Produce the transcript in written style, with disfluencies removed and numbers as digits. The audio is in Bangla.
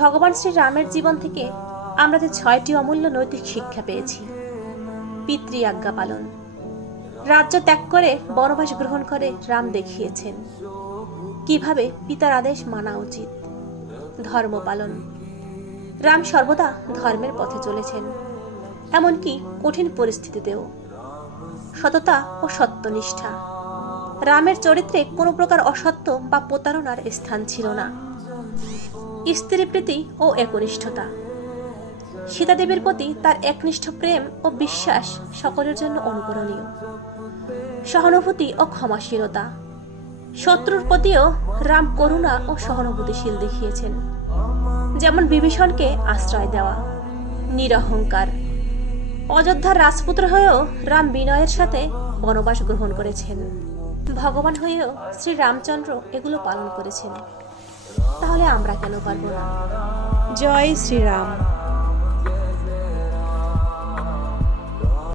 ভগবান শ্রী রামের জীবন থেকে আমরা যে 6টি অমূল্য নৈতিক শিক্ষা পেয়েছি। পিতৃ আজ্ঞা পালন। রাজ্য ত্যাগ করে বনবাস গ্রহণ করে রাম দেখিয়েছেন কিভাবে পিতার আদেশ মানা উচিত। ধর্ম পালন। রাম সর্বদা ধর্মের পথে চলেছেন, এমনকি কঠিন পরিস্থিতিতেও। সততা ও সত্যনিষ্ঠা। রামের চরিত্রে কোনো প্রকার অসত্য বা প্রতারণার স্থান ছিল না। স্ত্রীপ্রীতি ও একনিষ্ঠতা। সীতাদেবীর প্রতি তার একনিষ্ঠ প্রেম ও বিশ্বাস সকলের জন্য অনুকরণীয়। সহানুভূতি ও ক্ষমাশীলতা। শত্রুর প্রতিও রাম করুণা ও সহানুভূতিশীল দেখিয়েছেন, যেমন বিভীষণকে আশ্রয় দেওয়া। নিরহংকার। অযোধ্যার রাজপুত্র হয়েও রাম বিনয়ের সাথে বনবাস গ্রহণ করেছেন। ভগবান হয়েও শ্রী রামচন্দ্র এগুলো পালন করেছেন, তাহলে আমরা কেন পারবো না? জয় শ্রীরাম।